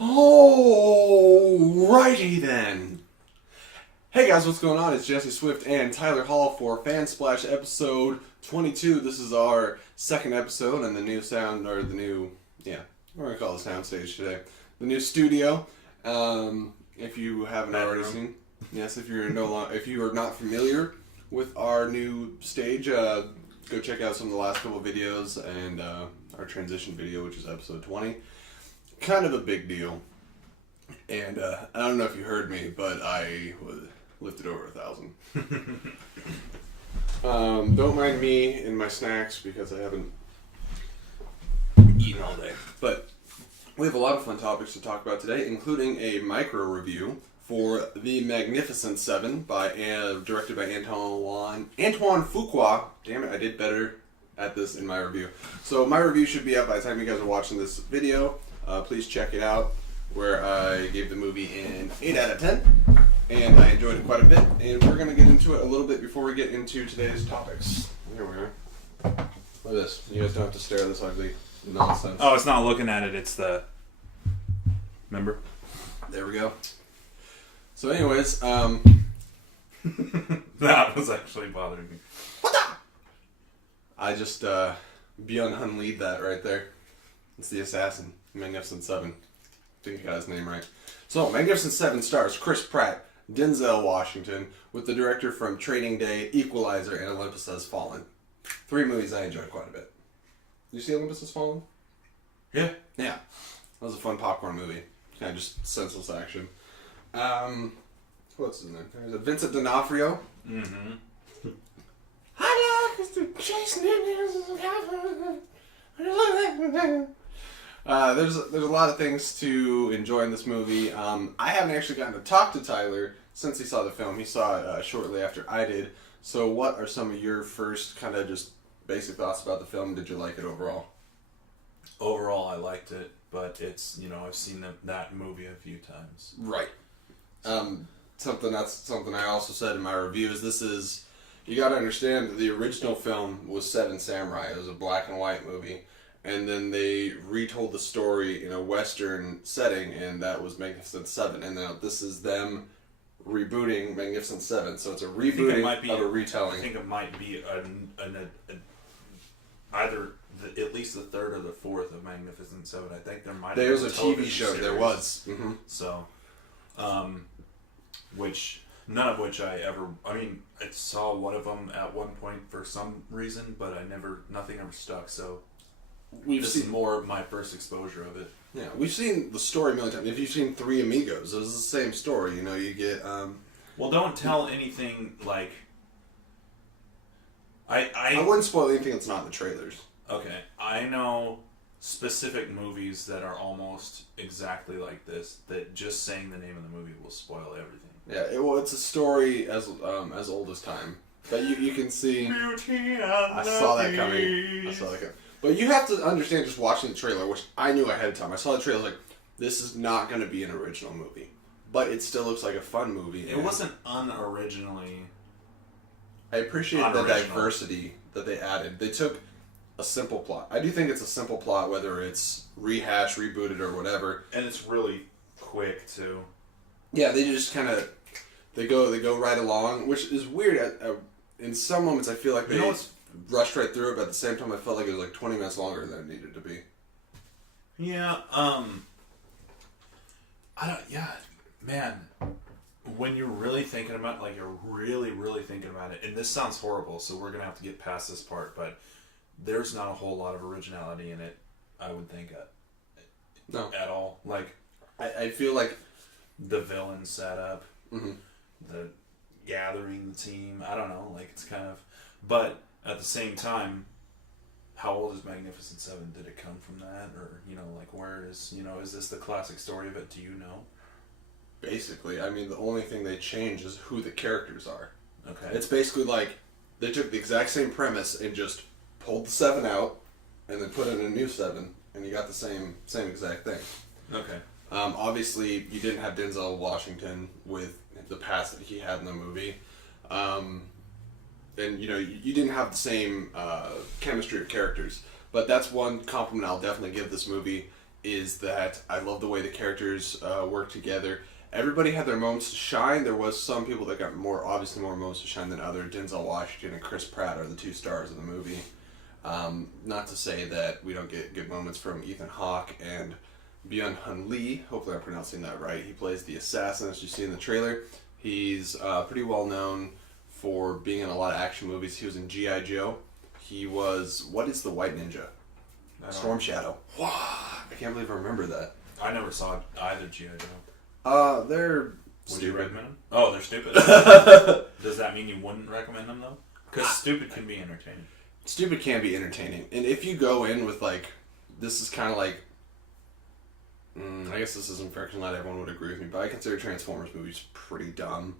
Alrighty then. Hey guys, what's going on? It's Jesse Swift and Tyler Hall for Fansplash episode 22. This is our second episode and the new sound, or the new, we're going to call it soundstage today. The new studio. If you haven't already seen, yes, if you are not familiar with our new stage, go check out some of the last couple of videos and our transition video, which is episode 20. Kind of a big deal, and I don't know if you heard me, but I lifted over 1,000. Don't mind me and my snacks because I haven't eaten all day. But we have a lot of fun topics to talk about today, including a micro review for The Magnificent Seven, directed by Antoine Fuqua. Damn it, I did better at this in my review. So my review should be out by the time you guys are watching this video. Please check it out, where I gave the movie an 8 out of 10, and I enjoyed it quite a bit, and we're going to get into it a little bit before we get into today's topics. Here we are. Look at this. You guys don't have to stare at this ugly nonsense. Oh, it's not looking at it, it's the... Remember? There we go. So anyways, that was actually bothering me. What the? I just, Beyond Unlead that right there. It's the assassin. Magnificent Seven. I think I got his name right. So, Magnificent Seven stars Chris Pratt, Denzel Washington, with the director from Training Day, Equalizer, and Olympus Has Fallen. 3 movies I enjoyed quite a bit. Did you see Olympus Has Fallen? Yeah. Yeah. That was a fun popcorn movie. Kind of just senseless action. What's his name? There's Vincent D'Onofrio. Mm-hmm. I like to chase there's a lot of things to enjoy in this movie. I haven't actually gotten to talk to Tyler since he saw the film. He saw it shortly after I did. So what are some of your first kind of just basic thoughts about the film? Did you like it overall? Overall, I liked it, but it's, I've seen that movie a few times. Right. Something I also said in my review is you got to understand that the original film was Seven Samurai. It was a black and white movie. And then they retold the story in a Western setting, and that was Magnificent Seven. And now this is them rebooting Magnificent Seven. So it's a rebooting of a retelling. I think it might be either at least the third or the fourth of Magnificent Seven. I think there might. There was a TV show. Series. There was. Mm-hmm. So, none of which I saw one of them at one point for some reason, but nothing ever stuck. So. This is more my first exposure of it. Yeah, we've seen the story a million times. If you've seen Three Amigos, it was the same story. You get... Well, don't tell anything like... I wouldn't spoil anything that's not in the trailers. Okay. I know specific movies that are almost exactly like this, that just saying the name of the movie will spoil everything. Yeah, it's a story as old as time. But you can see... I saw that coming. But you have to understand, just watching the trailer, which I knew ahead of time. I saw the trailer, this is not going to be an original movie. But it still looks like a fun movie. It wasn't unoriginally... I appreciate the diversity that they added. They took a simple plot. I do think it's a simple plot, whether it's rehashed, rebooted, or whatever. And it's really quick, too. Yeah, they just kind of... They go right along, which is weird. In some moments, I feel like they... rushed right through it, but at the same time I felt like it was 20 minutes longer than it needed to be. Yeah, man, when you're really thinking about you're really, really thinking about it, and this sounds horrible, so we're going to have to get past this part, but there's not a whole lot of originality in it, I would think, at all. I feel like the villain setup, mm-hmm. the gathering the team, I don't know, it's kind of, but at the same time, how old is Magnificent Seven? Did it come from that? Or, where is, is this the classic story of it? Do you know? Basically, the only thing they change is who the characters are. Okay. It's basically they took the exact same premise and just pulled the 7 out and then put in a new 7, and you got the same exact thing. Okay. Obviously, you didn't have Denzel Washington with the past that he had in the movie. And you didn't have the same chemistry of characters, but that's one compliment I'll definitely give this movie. is that I love the way the characters work together. Everybody had their moments to shine. There was some people that got obviously more moments to shine than others. Denzel Washington and Chris Pratt are the two stars of the movie. Not to say that we don't get good moments from Ethan Hawke and Byung-Hun Lee. Hopefully I'm pronouncing that right. He plays the assassin, as you see in the trailer. He's pretty well known for being in a lot of action movies. He was in G.I. Joe. He was... What is the White Ninja? Storm Shadow. Wow! I can't believe I remember that. I never saw either G.I. Joe. They're Would you stupid. recommend them? Oh, they're stupid. Does that mean you wouldn't recommend them, though? Because stupid can be entertaining. Stupid can be entertaining. And if you go in with, like... This is kind of like... I guess this isn't fair because not everyone would agree with me, but I consider Transformers movies pretty dumb.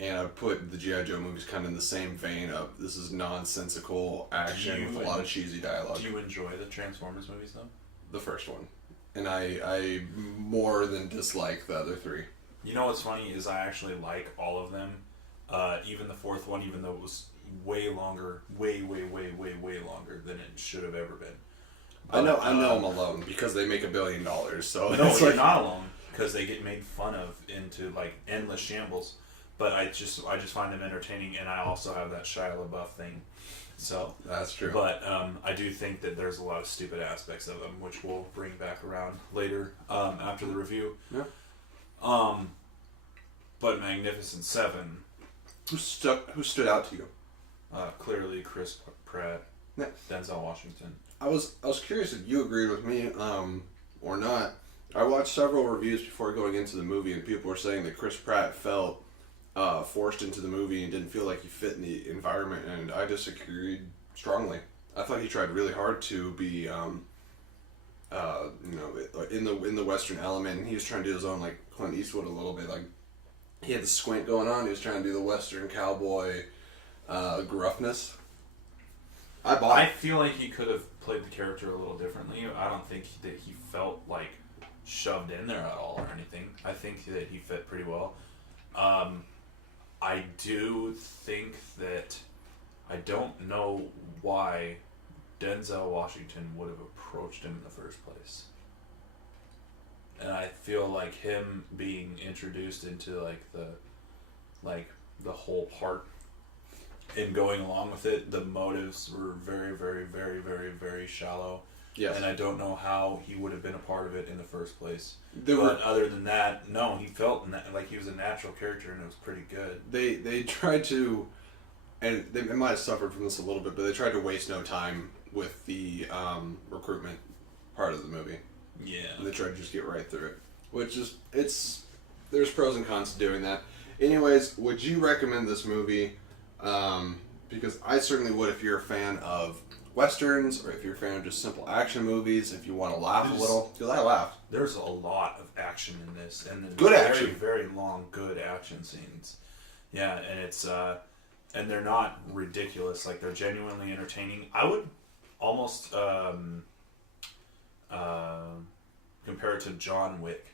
And I put the G.I. Joe movies kind of in the same vein of this is nonsensical action with a lot of cheesy dialogue. Do you enjoy the Transformers movies, though? The first one. And I more than dislike the other three. You know what's funny is I actually like all of them. Even the fourth one, even though it was way longer, way longer than it should have ever been. But, I know I'm alone because they make $1 billion. So no, you're not alone because they get made fun of into like endless shambles. But I just find them entertaining, and I also have that Shia LaBeouf thing. So that's true. But I do think that there's a lot of stupid aspects of them, which we'll bring back around later after the review. Yeah. But Magnificent Seven. Who stood out to you? Clearly Chris Pratt. Yeah. Denzel Washington. I was curious if you agreed with me or not. I watched several reviews before going into the movie, and people were saying that Chris Pratt felt forced into the movie and didn't feel like he fit in the environment, and I disagreed strongly. I thought he tried really hard to be, in the Western element, and he was trying to do his own, like Clint Eastwood a little bit. Like he had the squint going on. He was trying to do the Western cowboy gruffness. I feel like he could have played the character a little differently. I don't think that he felt like shoved in there at all or anything. I think that he fit pretty well. I do think that I don't know why Denzel Washington would have approached him in the first place. And I feel like him being introduced into the whole part and going along with it, the motives were very shallow. Yes. And I don't know how he would have been a part of it in the first place. Other than that, no, he felt like he was a natural character, and it was pretty good. They tried to, and they might have suffered from this a little bit, but they tried to waste no time with the recruitment part of the movie. Yeah. And they tried to just get right through it, which is there's pros and cons to doing that. Anyways, would you recommend this movie? Because I certainly would if you're a fan of Westerns, or if you're a fan of just simple action movies, if you want to laugh a little. Because I laughed. There's a lot of action in this, and good action. Very long, good action scenes. Yeah, and it's and they're not ridiculous. Like, they're genuinely entertaining. I would almost compare it to John Wick,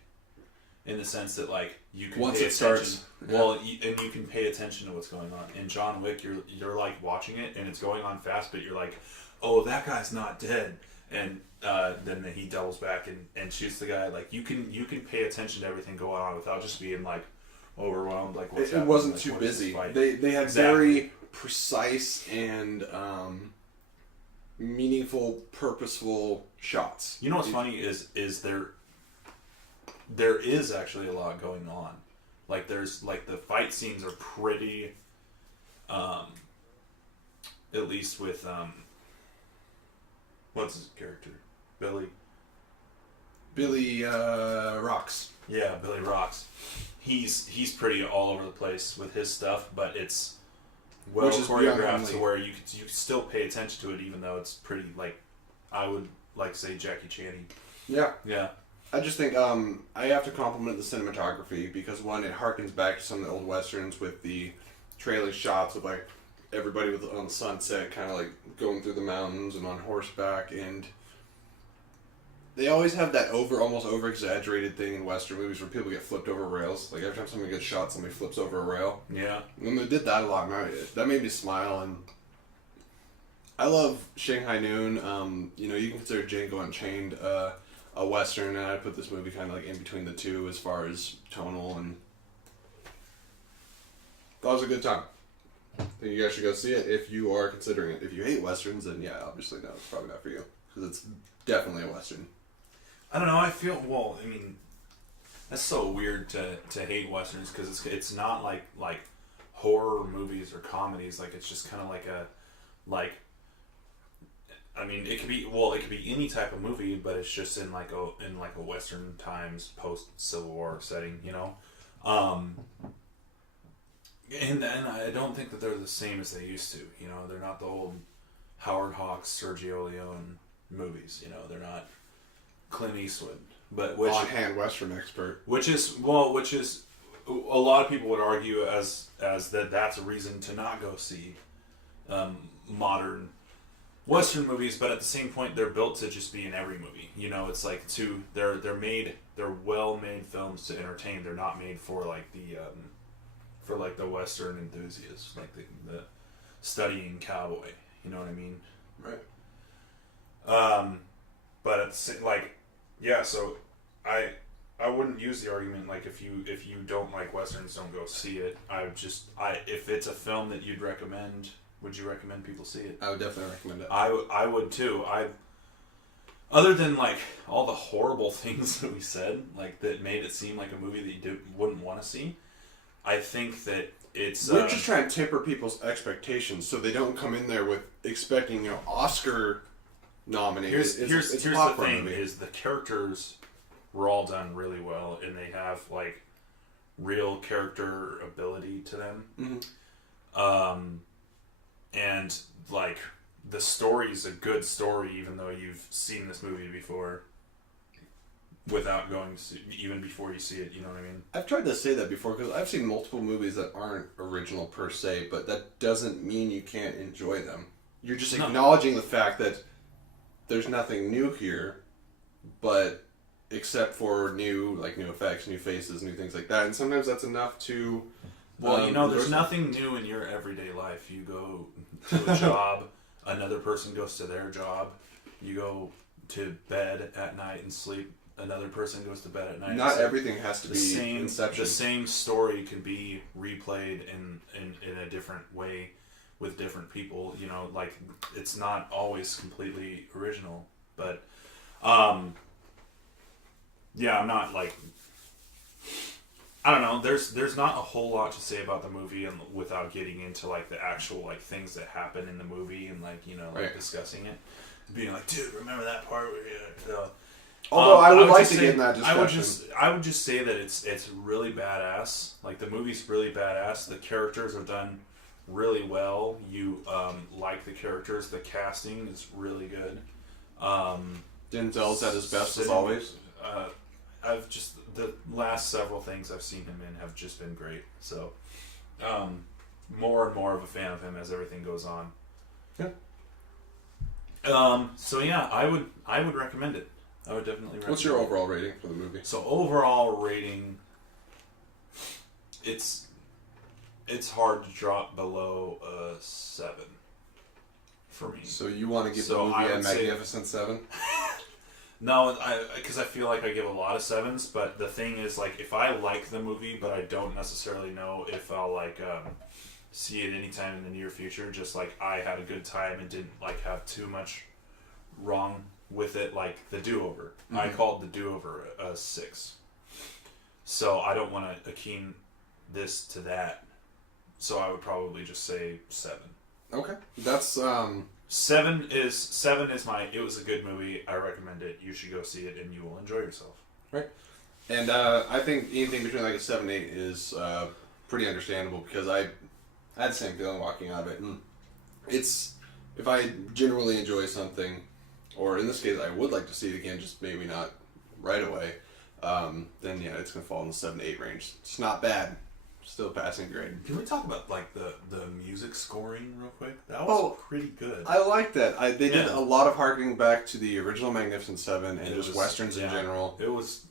in the sense that, like, you can once pay it attention. starts. Well, and you can pay attention to what's going on. In John Wick, you're like watching it, and it's going on fast, but you're like, oh, that guy's not dead, and then he doubles back and shoots the guy. Like, you can pay attention to everything going on without just being like overwhelmed. Like, what's happening? It wasn't like, too what busy. They had very precise and meaningful, purposeful shots. You know what's funny is there is actually a lot going on. Like, there's, like, the fight scenes are pretty, at least with, what's his character? Billy Rocks. Yeah, Billy Rocks. He's pretty all over the place with his stuff, but it's well choreographed to where you still pay attention to it, even though it's pretty, like, I would like to say Jackie Chan-y. Yeah. Yeah. I just think I have to compliment the cinematography, because one, it harkens back to some of the old westerns with the trailing shots of, like, everybody on the sunset kind of like going through the mountains and on horseback, and they always have that almost over exaggerated thing in western movies where people get flipped over rails. Like, every time somebody gets shot, somebody flips over a rail. Yeah. And they did that a lot, and that made me smile. And I love Shanghai Noon. You can consider Django Unchained a a Western, and I put this movie kind of like in between the two as far as tonal, and that was a good time. I think you guys should go see it if you are considering it. If you hate Westerns, then yeah, obviously no, it's probably not for you. Because it's definitely a Western. I don't know, I feel, well, I mean, that's so weird to hate Westerns, because it's not like horror movies or comedies, like, it's just kind of like a, like, I mean, it could be any type of movie, but it's just in like a Western times, post-Civil War setting, you know? And I don't think that they're the same as they used to. You know, they're not the old Howard Hawks, Sergio Leone movies. You know, they're not Clint Eastwood, but on-hand Western expert. Which is a lot of people would argue as that's a reason to not go see modern Western movies. But at the same point, they're built to just be in every movie. You know, it's like they're well-made films to entertain. They're not made for like the Western enthusiasts, like the studying cowboy. You know what I mean? Right. But it's like, yeah. So I wouldn't use the argument like if you don't like Westerns, don't go see it. If it's a film that you'd recommend, would you recommend people see it? I would definitely recommend it. I would too. Other than like all the horrible things that we said, like that made it seem like a movie that you wouldn't want to see. I think that it's... We're just trying to temper people's expectations so they don't come in there with expecting, Oscar nominated. Here's the thing, is the characters were all done really well, and they have, like, real character ability to them. Mm-hmm. And, like, the story's a good story, even though you've seen this movie before. Without going to see, even before you see it, you know what I mean? I've tried to say that before because I've seen multiple movies that aren't original per se, but that doesn't mean you can't enjoy them. You're just acknowledging the fact that there's nothing new here, but except for new effects, new faces, new things like that, and sometimes that's enough to. Well, there's nothing new in your everyday life. You go to a job, another person goes to their job, you go to bed at night and sleep. Another person goes to bed at night. Not everything has to be Inception. The same story can be replayed in a different way with different people. You know, like it's not always completely original. But, yeah, I'm not like. I don't know. There's not a whole lot to say about the movie, and without getting into like the actual like things that happen in the movie and like right. discussing it, being like, dude, remember that part where Although I would like to get in that discussion. I would just say that it's really badass. Like the movie's really badass. The characters are done really well. You like the characters. The casting is really good. Denzel's at his best as always. I've just the last several things I've seen him in have just been great. So more and more of a fan of him as everything goes on. Yeah. So yeah, I would recommend it. I would definitely recommend it. What's your overall rating for the movie? So overall rating, it's hard to drop below a 7 for me. So you want to give the movie a magnificent 7? No, because I feel like I give a lot of 7s, but the thing is, like, if I like the movie, but I don't necessarily know if I'll like see it anytime in the near future. Just like I had a good time and didn't like have too much wrong with it, like the Do-Over. Mm-hmm. I called the Do-Over a 6. So I don't want to akin this to that. So I would probably just say 7. Okay. That's 7 is my, it was a good movie. I recommend it. You should go see it and you will enjoy yourself. Right. And I think anything between like a 7 and 8 is pretty understandable because I had the same feeling walking out of it. And it's, if I generally enjoy something, or in this case, I would like to see it again, just maybe not right away, then yeah, it's going to fall in the 7 to 8 range. It's not bad. Still passing grade. Can we talk about like the music scoring real quick? That was pretty good. I like that. They did a lot of harkening back to the original Magnificent Seven and just westerns in general. It was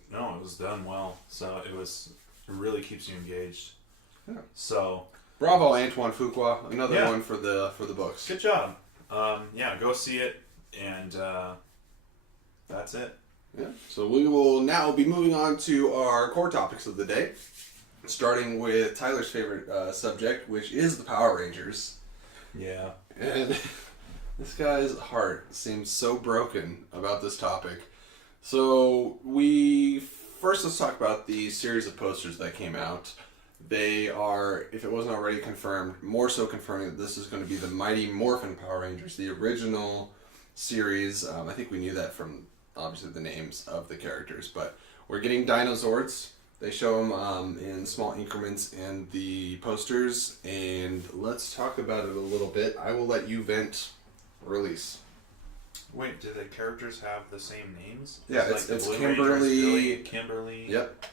done well. So it really keeps you engaged. Yeah. So bravo, Antoine Fuqua. Another one for the books. Good job. Go see it, and that's it. Yeah. So we will now be moving on to our core topics of the day, starting with Tyler's favorite subject, which is the Power Rangers. Yeah. And this guy's heart seems so broken about this topic. So let's talk about the series of posters that came out. They are, if it wasn't already confirmed, more so confirming that this is going to be the Mighty Morphin Power Rangers, the original series. I think we knew that from obviously the names of the characters, but we're getting dinosaurs. They show them in small increments in the posters, and let's talk about it a little bit. I will let you vent release. Wait, do the characters have the same names? Yeah, It's it's Blue Kimberly. Rangers, Billy, Kimberly. Yep.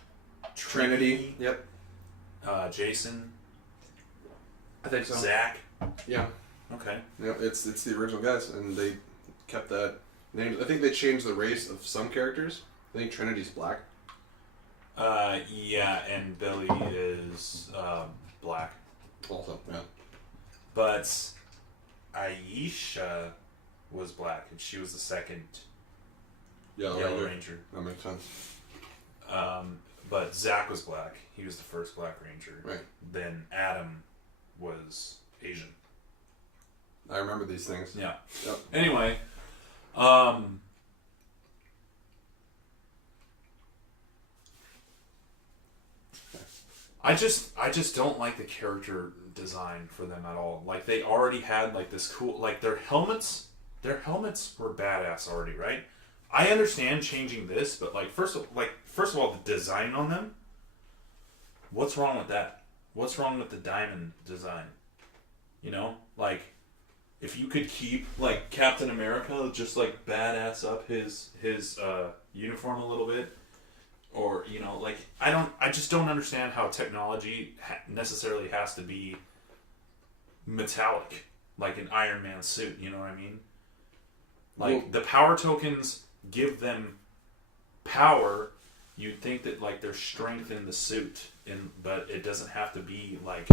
Trinity. Yep. Jason. I think so. Zach. Yeah. Okay. Yep. It's the original guys, and they kept that name. I think they changed the race of some characters. I think Trinity's black. Yeah, and Billy is black. Also, yeah. But Aisha was black, and she was the second Yellow Ranger. That makes sense. But Zach was black. He was the first Black Ranger. Right. Then Adam was Asian. I remember these things. Yeah. Yep. Anyway, I just don't like the character design for them at all. Like, they already had like this cool, like, their helmets were badass already, right? I understand changing this, but like first of all, the design on them. What's wrong with that? What's wrong with the diamond design? You know, like, if you could keep like Captain America just like badass up his uniform a little bit, or, you know, like, I just don't understand how technology necessarily has to be metallic, like an Iron Man suit. You know what I mean? Like, the power tokens give them power. You'd think that like there's strength in the suit, but it doesn't have to be like,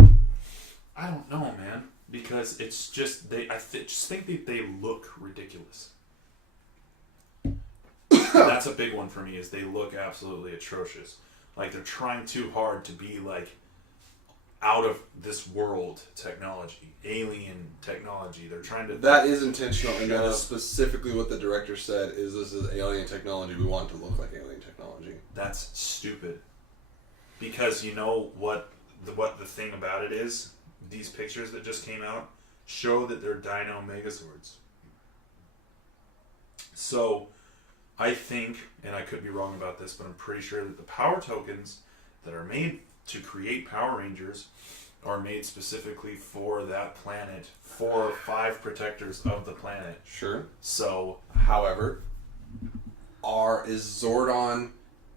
I don't know, man, because it's just just think that they look ridiculous. That's a big one for me, is they look absolutely atrocious. Like, they're trying too hard to be like out of this world technology, alien technology. They're trying to. That is intentional, and that is specifically what the director said. Is this is alien technology? We want it to look like alien technology. That's stupid. Because you know what the thing about it is? These pictures that just came out show that they're Dino Megazords. So, I think, and I could be wrong about this, but I'm pretty sure that the power tokens that are made to create Power Rangers are made specifically for that planet, for 5 protectors of the planet. Sure. So, however, is Zordon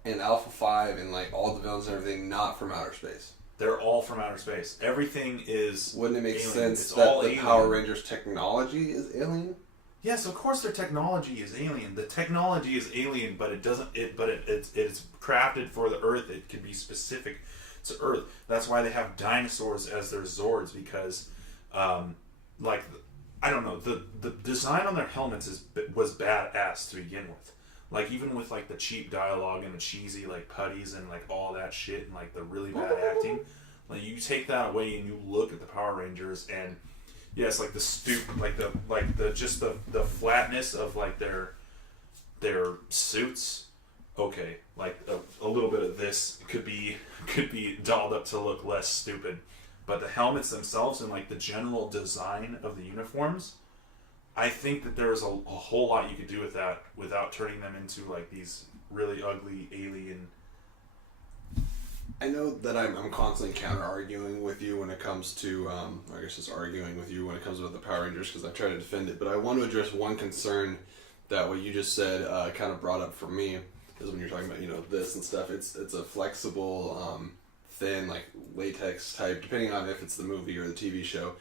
and Alpha 5 and like all the villains and everything not from outer space? They're all from outer space. Everything is. Wouldn't it make alien. sense It's that all the alien. Power Rangers technology is alien? Yes, of course their technology is alien. The technology is alien, but it's crafted for the Earth. It can be specific to Earth. That's why they have dinosaurs as their Zords, because like, I don't know, the design on their helmets was badass to begin with. Like, even with like the cheap dialogue and the cheesy like putties and like all that shit and like the really bad acting, like, you take that away and you look at the Power Rangers, and yes, like the flatness of like their suits. Okay, like a little bit of this could be dolled up to look less stupid, but the helmets themselves and like the general design of the uniforms, I think that there's a whole lot you could do with that without turning them into like these really ugly alien. I know that I'm constantly counter-arguing with you when it comes to, I guess just arguing with you when it comes to the Power Rangers, because I try to defend it, but I want to address one concern that what you just said kind of brought up for me, is when you're talking about, you know, this and stuff. It's a flexible, thin, like latex type, depending on if it's the movie or the TV show,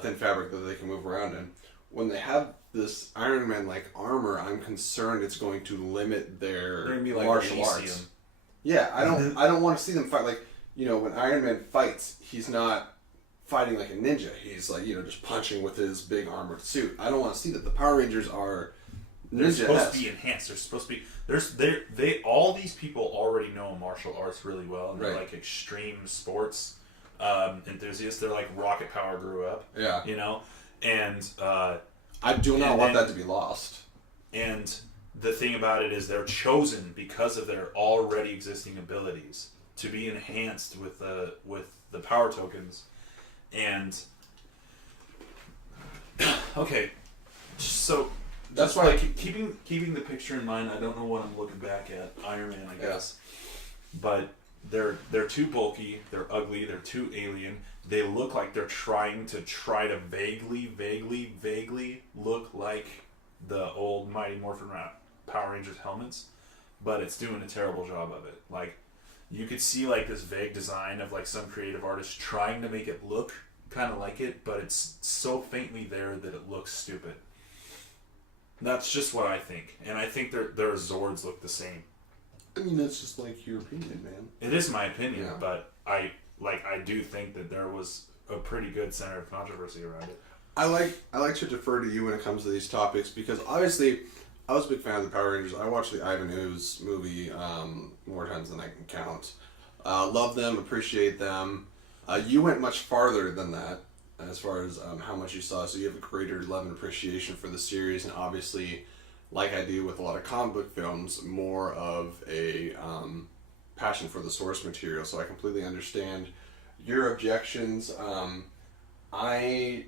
thin fabric that they can move around in. When they have this Iron Man-like armor, I'm concerned it's going to limit their like martial arts. Yeah, I don't want to see them fight. Like, you know, when Iron Man fights, he's not fighting like a ninja. He's like, you know, just punching with his big armored suit. I don't want to see that. The Power Rangers are They're supposed Ninja-esque. to be enhanced. They're supposed to be. They all these people already know martial arts really well, and they're Right. like extreme sports enthusiasts. They're like rocket power grew up. Yeah. You know, and I do not and want then- that to be lost. and the thing about it is they're chosen because of their already existing abilities to be enhanced with the power tokens, and okay, so. That's Just why like keeping the picture in mind. I don't know what I'm looking back at. Iron Man, I guess, but they're too bulky. They're ugly. They're too alien. They look like they're trying to vaguely look like the old Mighty Morphin Power Rangers helmets, but it's doing a terrible job of it. Like you could see like this vague design of like some creative artist trying to make it look kind of like it, but it's so faintly there that it looks stupid. That's just what I think, and I think their Zords look the same. I mean, that's just like your opinion, man. It is my opinion, Yeah. but I do think that there was a pretty good center of controversy around it. I like to defer to you when it comes to these topics because obviously I was a big fan of the Power Rangers. I watched the Ivan Ooze movie more times than I can count. Love them, appreciate them. You went much farther than that as far as how much you saw, so you have a greater love and appreciation for the series, and obviously, like I do with a lot of comic book films, more of a passion for the source material. So I completely understand your objections. I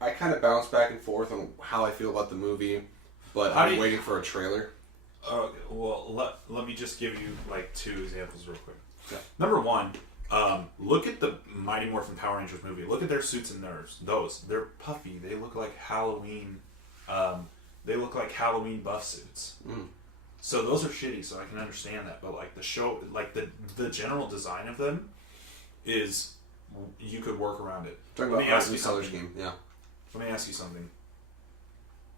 kind of bounce back and forth on how I feel about the movie, but I'm waiting for a trailer. Well, let me just give you like two examples real quick. Yeah. Number one, look at the Mighty Morphin Power Rangers movie. Look at their suits and they're puffy. They look like Halloween. They look like Halloween buff suits. Mm. So those are shitty. So I can understand that. But like the show, like the general design of them is you could work around it. Talking Let about me ask art you and color something. scheme, yeah. Let me ask you something.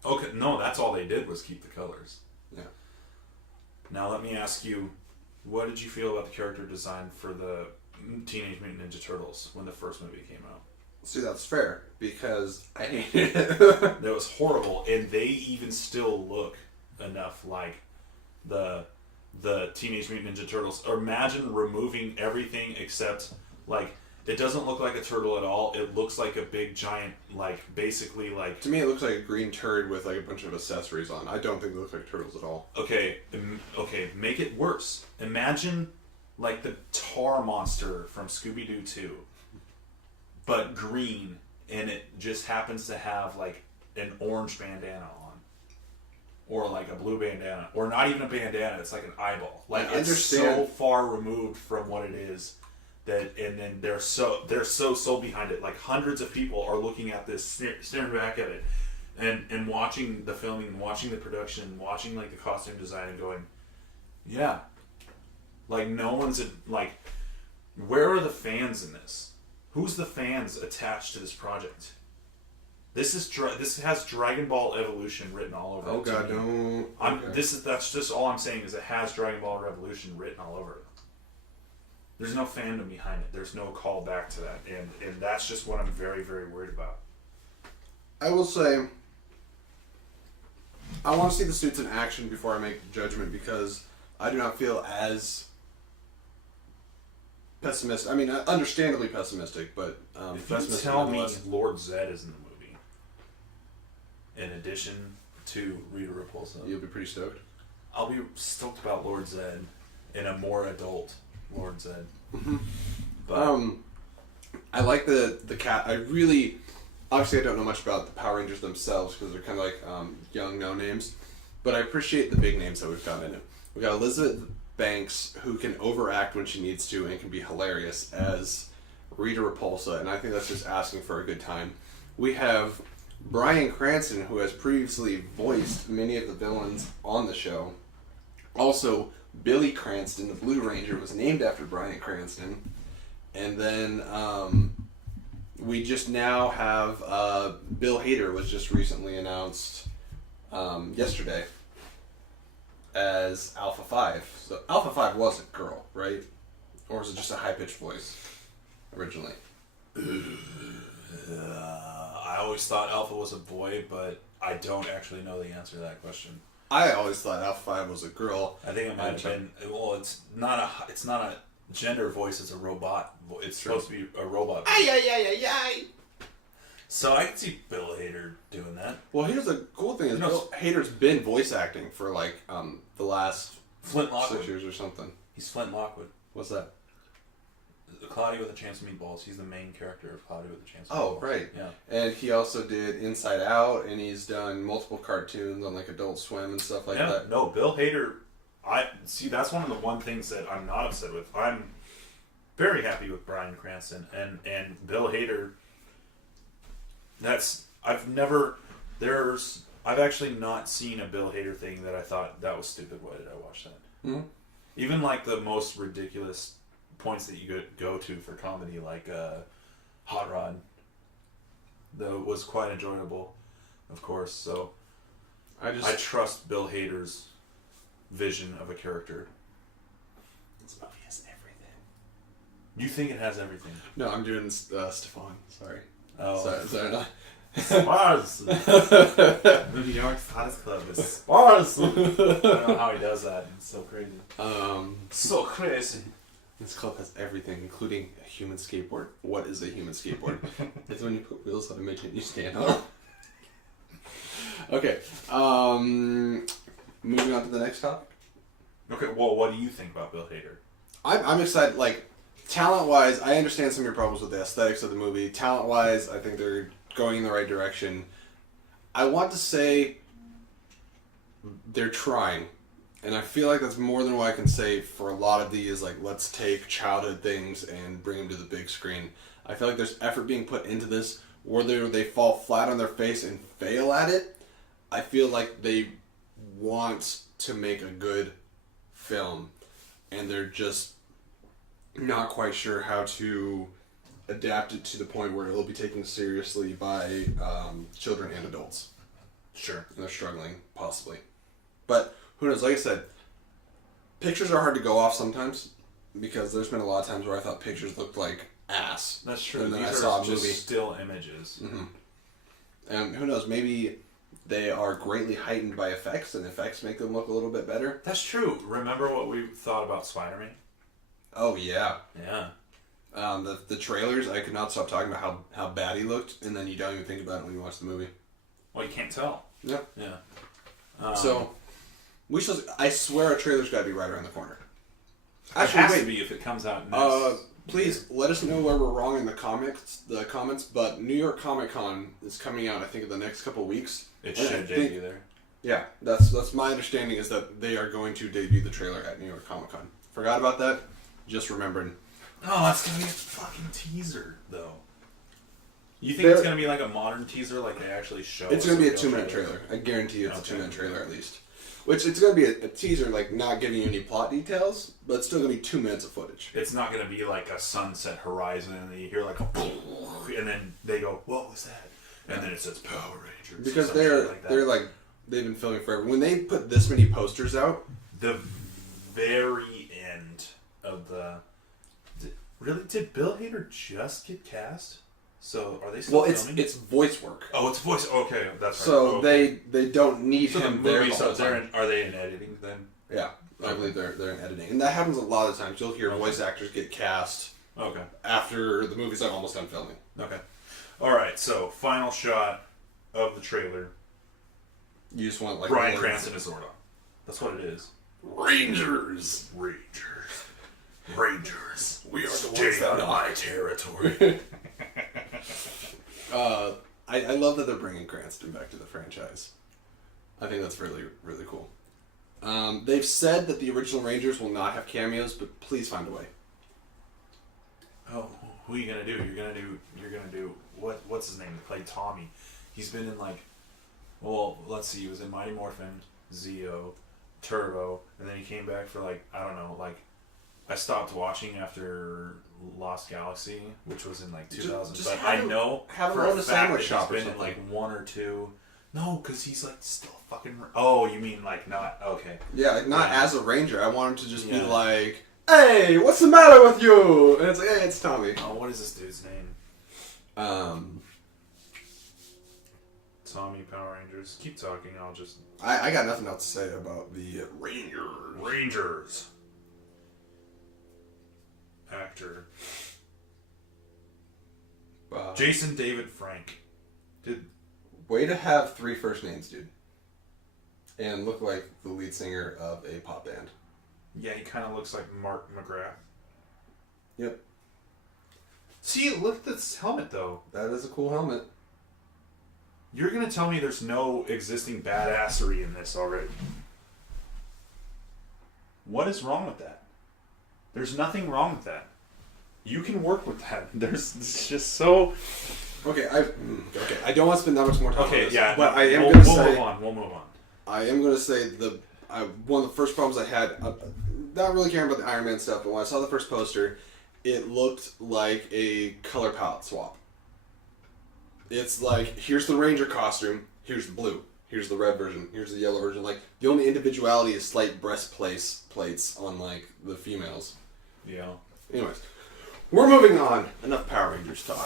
Okay, no, that's all they did was keep the colors. Yeah. Now let me ask you, what did you feel about the character design for the Teenage Mutant Ninja Turtles when the first movie came out? See, that's fair, because I hated it. That was horrible, and they even still look enough like the Teenage Mutant Ninja Turtles. Or imagine removing everything except, like, it doesn't look like a turtle at all. It looks like a big giant, like, basically like... To me, it looks like a green turd with like a bunch of accessories on. I don't think they look like turtles at all. Okay, make it worse. Imagine, like, the tar monster from Scooby-Doo 2, but green, and it just happens to have, like, an orange bandana on. Or, like, a blue bandana. Or not even a bandana, it's like an eyeball. Like, I it's understand. so far removed from what it is that, and then they're so behind it. Like, hundreds of people are looking at this, staring back at it, and watching the filming, watching the production, watching, like, the costume design, and going, yeah. Like, no one's, like, where are the fans in this? Who's the fans attached to this project? This has Dragon Ball Evolution written all over it. Oh god, to me. no. Okay. That's just all I'm saying is it has Dragon Ball Revolution written all over it. There's no fandom behind it. There's no call back to that, and that's just what I'm very, very worried about. I will say, I want to see the suits in action before I make the judgment because I do not feel as pessimistic. I mean, understandably pessimistic, but If you pessimistic tell me nonetheless. Lord Zed is in the movie, in addition to Rita Repulsa, You'll be pretty stoked. I'll be stoked about Lord Zed and a more adult Lord Zed. But I like the cat. I really, obviously, I don't know much about the Power Rangers themselves because they're kind of like young no names, but I appreciate the big names that we've got in it. We got Elizabeth Banks, who can overact when she needs to and can be hilarious as Rita Repulsa, and I think that's just asking for a good time. We have Bryan Cranston, who has previously voiced many of the villains on the show. Also, Billy Cranston, the Blue Ranger, was named after Bryan Cranston. And then we just now have Bill Hader was just recently announced yesterday as Alpha 5. So Alpha 5 was a girl, right? Or was it just a high-pitched voice originally? I always thought Alpha was a boy, but I don't actually know the answer to that question. I always thought Alpha 5 was a girl. I think it might have been. Well, it's not a gender voice. It's a robot. It's supposed to be a robot voice. Ay. So I can see Bill Hader doing that. Well, here's the cool thing: is Bill Hader's been voice acting for like the last Flint Lockwood. 6 years or something. He's Flint Lockwood. What's that? Cloudy with a Chance of Meatballs. He's the main character of Cloudy with a Chance of Oh, Meatballs. right. Yeah. And he also did Inside Out, and he's done multiple cartoons on like Adult Swim and stuff like that. No, Bill Hader. I see. That's one of the one things that I'm not upset with. I'm very happy with Bryan Cranston and Bill Hader. I've actually not seen a Bill Hader thing that I thought that was stupid. Why did I watch that? Mm-hmm. Even like the most ridiculous points that you go to for comedy, like Hot Rod, though, was quite enjoyable, of course. So I trust Bill Hader's vision of a character. This movie has everything. You think it has everything? No, I'm doing Stefan. Sorry. Oh, sorry. Not. Spars. New York's hottest club is Spars. I don't know how he does that. It's so crazy. So crazy. This club has everything, including a human skateboard. What is a human skateboard? It's when you put wheels on a midget and you stand on it. Okay. Moving on to the next topic. Okay, well, what do you think about Bill Hader? I'm excited. Like, talent-wise, I understand some of your problems with the aesthetics of the movie. Talent-wise, I think they're going in the right direction. I want to say they're trying. And I feel like that's more than what I can say for a lot of these, like, let's take childhood things and bring them to the big screen. I feel like there's effort being put into this, whether they fall flat on their face and fail at it. I feel like they want to make a good film, and they're just not quite sure how to adapt it to the point where it'll be taken seriously by children and adults. Sure. And they're struggling, possibly. But who knows? Like I said, pictures are hard to go off sometimes, because there's been a lot of times where I thought pictures looked like ass. That's true. And then These I saw are a just movie. still images. Mm-hmm. And who knows? Maybe they are greatly heightened by effects, and effects make them look a little bit better. That's true. Remember what we thought about Spider-Man? Oh, yeah. Yeah. The trailers, I could not stop talking about how bad he looked, and then you don't even think about it when you watch the movie. Well, you can't tell. Yep. Yeah. So, I swear a trailer's got to be right around the corner. Actually, it has to be if it comes out next. Please let us know where we're wrong in the comments. But New York Comic Con is coming out, I think, in the next couple of weeks. It should debut there. Yeah, that's my understanding, is that they are going to debut the trailer at New York Comic Con. Forgot about that. Just remembered. Oh, that's gonna be a fucking teaser, though. You think it's gonna be like a modern teaser, like they actually show? It's gonna be a 2-minute trailer. I guarantee you, it's a 2-minute trailer at least. Which it's gonna be a teaser, like not giving you any plot details, but it's still gonna be 2 minutes of footage. It's not gonna be like a sunset horizon, and then you hear like a, and then they go, "What was that?" And then it says Power Rangers. Because they've been filming forever. When they put this many posters out, the very end of the. Did Bill Hader just get cast? So are they still filming? It's voice work. Oh, it's voice. Okay, that's right. So they don't need him there. Are they in editing then? Yeah, I believe they're in editing, and that happens a lot of times. You'll hear voice actors get cast. Okay. After the movie's almost done filming. Okay. All right. So final shot of the trailer. You just want like Bryan Cranston is Zordon. That's what it is. Rangers. We are the ones out of my territory. I love that they're bringing Cranston back to the franchise. I think that's really, really cool. They've said that the original Rangers will not have cameos, but please find a way. Oh, who are you gonna do? You're gonna do what's his name? That played Tommy. He's been in let's see. He was in Mighty Morphin, Zeo, Turbo, and then he came back for I stopped watching after Lost Galaxy, which was in 2000. Just but have I know have for him a own a fact sandwich that shop or he's been something. in one or two. No, because he's still fucking. Oh, you mean not okay? Yeah, not as a ranger. I want him to just be like, "Hey, what's the matter with you?" And it's like, "Hey, it's Tommy." Oh, what is this dude's name? Tommy Power Rangers. Keep talking. I'll just. I got nothing else to say about the Rangers. Rangers. Actor. Jason David Frank. Way to have 3 first names, dude. And look like the lead singer of a pop band. Yeah, he kind of looks like Mark McGrath. Yep. See, look at this helmet, though. That is a cool helmet. You're going to tell me there's no existing badassery in this already. What is wrong with that? There's nothing wrong with that. You can work with that. It's just so... Okay, I don't want to spend that much more time on this. Yeah, but no, I am we'll going to say... We'll move on. I am going to say one of the first problems I had, not really caring about the Iron Man stuff, but when I saw the first poster, it looked like a color palette swap. It's like, here's the Ranger costume, here's the blue, here's the red version, here's the yellow version. Like, the only individuality is slight plates on, like, the females. Yeah. Anyways, we're moving on. Enough Power Rangers talk.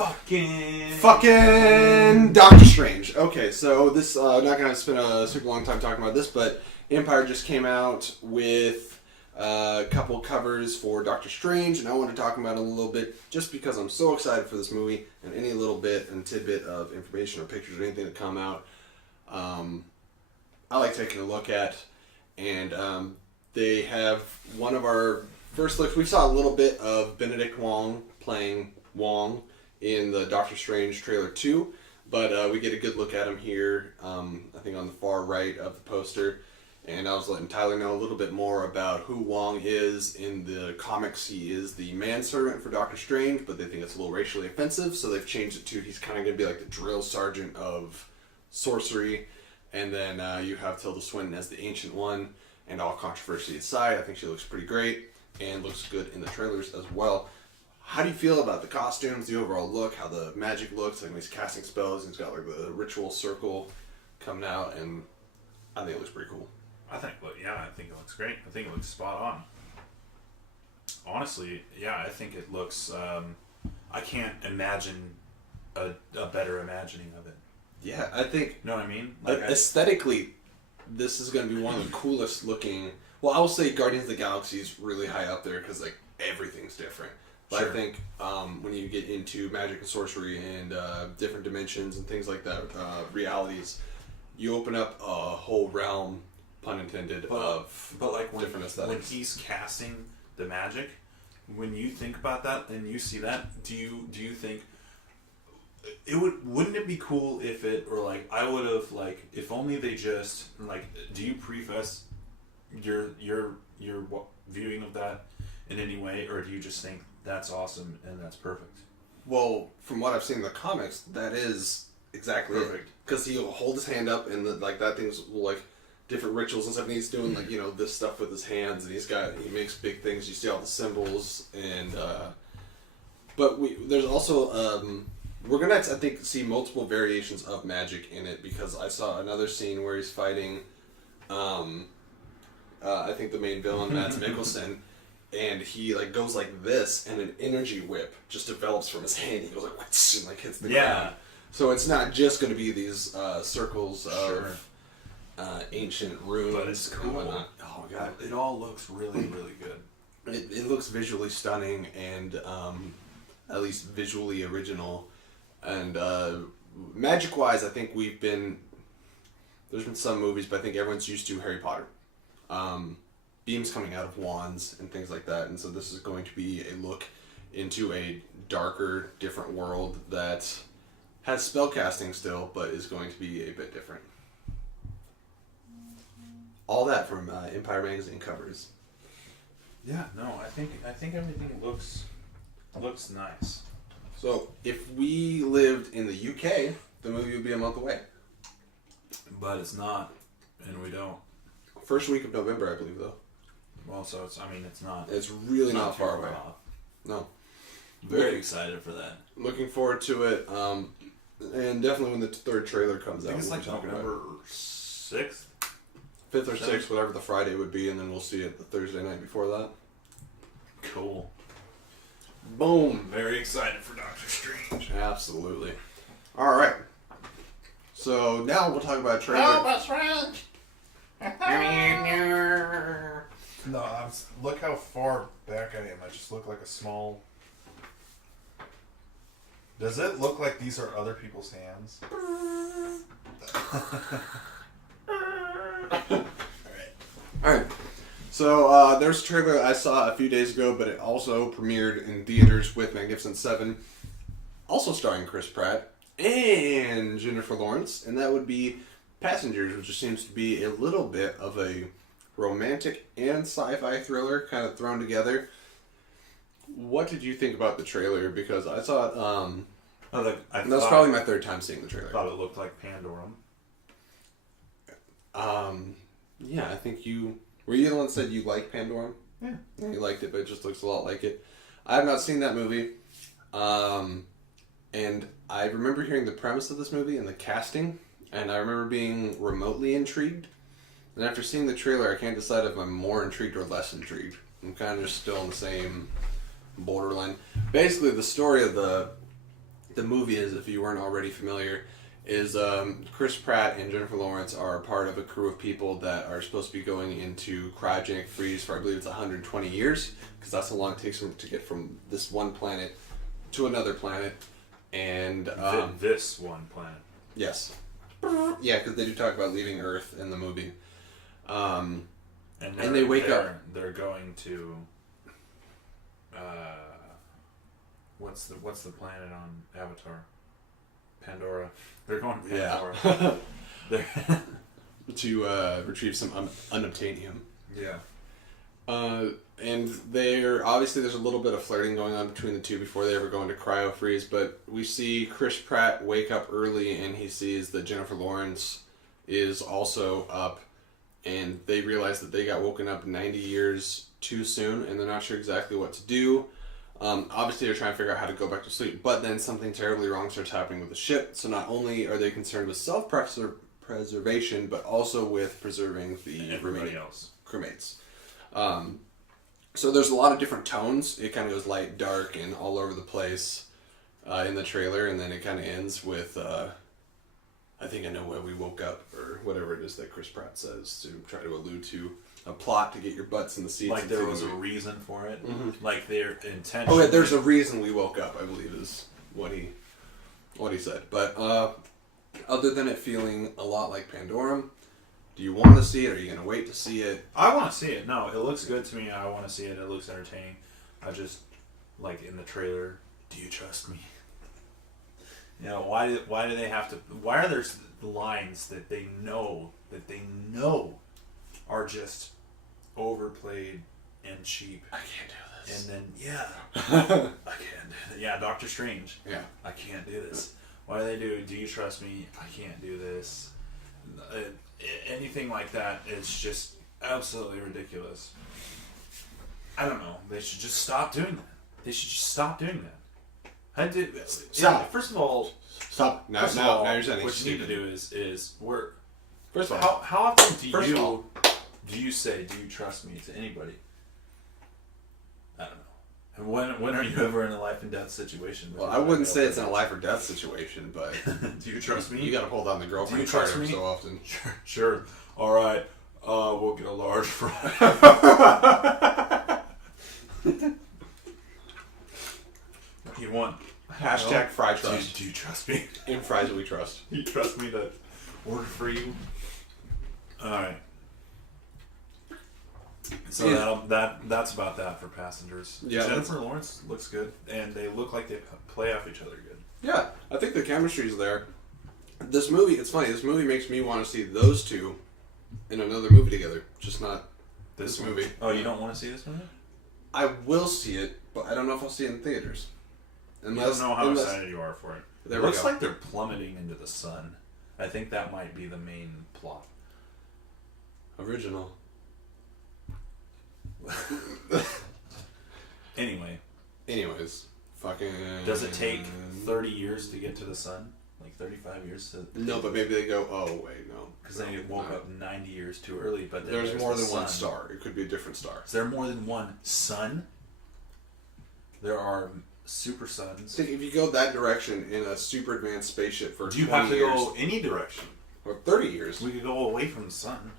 Fucking Doctor Strange. Okay, so this, I'm not going to spend a super long time talking about this, but Empire just came out with a couple covers for Doctor Strange, and I want to talk about it a little bit just because I'm so excited for this movie, and any little bit and tidbit of information or pictures or anything that come out, I like taking a look at. And they have one of our first looks. We saw a little bit of Benedict Wong playing Wong in the Doctor Strange trailer 2, but we get a good look at him here, I think on the far right of the poster. And I was letting Tyler know a little bit more about who Wong is. In the comics, he is the manservant for Doctor Strange, but they think it's a little racially offensive, so they've changed it to he's kind of going to be like the drill sergeant of sorcery. And then you have Tilda Swinton as the Ancient One. And all controversy aside, I think she looks pretty great and looks good in the trailers as well. How do you feel about the costumes, the overall look, how the magic looks? Like when he's casting spells, he's got like the ritual circle coming out, and I think it looks pretty cool. I think it looks great. I think it looks spot on. Honestly, yeah, I think it looks... I can't imagine a better imagining of it. Yeah, I think... You know what I mean? Like aesthetically, this is going to be one of the coolest looking... Well, I will say Guardians of the Galaxy is really high up there because like everything's different. But sure. I think when you get into magic and sorcery and different dimensions and things like that, realities, you open up a whole realm... pun intended, but like different aesthetics. When he's casting the magic, when you think about that and you see that, do you think wouldn't it be cool if it, or like I would have, like, if only they just like, do you preface your viewing of that in any way, or do you just think that's awesome and that's perfect? Well, from what I've seen in the comics, that is exactly perfect, because he'll hold his hand up and like that thing's like different rituals and stuff, and he's doing like, you know, this stuff with his hands, and he makes big things. You see all the symbols, and but there's also we're gonna, I think, see multiple variations of magic in it, because I saw another scene where he's fighting I think the main villain, Mads Mikkelsen, and he like goes like this, and an energy whip just develops from his hand. He goes like and like hits the ground. So it's not just going to be these circles of ancient runes, but it's cool. Oh god, it all looks really, really good. It looks visually stunning and at least visually original. And magic-wise, I think there's been some movies, but I think everyone's used to Harry Potter. Beams coming out of wands and things like that. And so this is going to be a look into a darker, different world that has spellcasting still, but is going to be a bit different. All that from Empire Magazine covers. Yeah, no, I think everything looks nice. So if we lived in the UK, the movie would be a month away. But it's not, and we don't. First week of November, I believe, though. Well, so it's not. It's really not far away. Off. No. Very excited for that. Looking forward to it. And definitely when the third trailer comes out. I think it's like November 6th? 5th or 6th, whatever the Friday would be, and then we'll see it the Thursday night before that. Cool. Boom. Very excited for Doctor Strange. Absolutely. Alright. So now we'll talk about a trailer. Oh, best friend. No, look how far back I am. I just look like a small... Does it look like these are other people's hands? Alright. So there's a trailer I saw a few days ago, but it also premiered in theaters with Magnificent Seven. Also starring Chris Pratt and Jennifer Lawrence. And that would be Passengers, which just seems to be a little bit of a romantic and sci-fi thriller kind of thrown together. What did you think about the trailer? Because I thought that was probably my third time seeing the trailer. I thought it looked like Pandorum. Yeah, I think you... Were you the one that said you liked Pandorum? Yeah. You liked it, but it just looks a lot like it. I have not seen that movie. And I remember hearing the premise of this movie and the casting, and I remember being remotely intrigued. And after seeing the trailer, I can't decide if I'm more intrigued or less intrigued. I'm kind of just still in the same borderline. Basically, the story of the movie is, if you weren't already familiar, is Chris Pratt and Jennifer Lawrence are part of a crew of people that are supposed to be going into cryogenic freeze for, I believe it's 120 years, because that's how long it takes them to get from this one planet to another planet. And this one planet. Yes. Yeah, because they do talk about leaving Earth in the movie. And they wake up. They're going to... what's the planet on Avatar? Pandora. They're going to Pandora. Yeah. To retrieve some unobtainium. Yeah. And obviously there's a little bit of flirting going on between the two before they ever go into cryo freeze, but we see Chris Pratt wake up early and he sees that Jennifer Lawrence is also up, and they realize that they got woken up 90 years too soon and they're not sure exactly what to do. Obviously they're trying to figure out how to go back to sleep, but then something terribly wrong starts happening with the ship, so not only are they concerned with self-preservation, but also with preserving the remaining crewmates. So there's a lot of different tones. It kind of goes light, dark, and all over the place in the trailer, and then it kind of ends with, I think I know why we woke up, or whatever it is that Chris Pratt says to try to allude to a plot to get your butts in the seats. Like there was a reason for it. Mm-hmm. Like their intention. Oh, yeah, there's a reason we woke up, I believe is what he said. But other than it feeling a lot like Pandorum, do you want to see it, or are you going to wait to see it? I want to see it. No, it looks good to me. I want to see it. It looks entertaining. I just, like in the trailer, do you trust me? You know, why do they have to... Why are there lines that they know are just overplayed and cheap? I can't do this. And then, I can't do it. Yeah, Doctor Strange. Yeah. I can't do this. Why do you trust me? I can't do this. Anything like that is just absolutely ridiculous. I don't know. They should just stop doing that. They should just stop doing that. Stop. First of all, Stop. Now you're saying what you need to do is First of all, how often do you say, do you trust me to anybody? I don't know. And when are you ever in a life and death situation? Well, I wouldn't say it's in a life or death situation, but do you trust me? you got to pull down the girlfriend. Do you trust me? So often. Sure. All right. We'll get a large fry. You want Hashtag fry trust. Do you trust me? In fries we trust. Do you trust me to order for you? All right. So that's about that for Passengers. Yeah, Jennifer Lawrence looks good, and they look like they play off each other good. Yeah, I think the chemistry's there. This movie, it's funny. This movie makes me want to see those two in another movie together. Just not this movie. Oh, you don't want to see this movie? I will see it, but I don't know if I'll see it in theaters. Unless, I don't know how excited you are for it. There It we looks go. like they're plummeting into the sun. I think that might be the main plot. Original. Anyways, fucking. Does it take 30 years to get to the sun? Like 35 years to... No, but maybe they go, oh, wait, no. Because they woke up 90 years too early, but then There's more the than one sun. star. It could be a different star. Is there more than one sun? There are super suns. Think if you go that direction in a super advanced spaceship for Do you 20 have to years, go any direction? or 30 years. We could go away from the sun.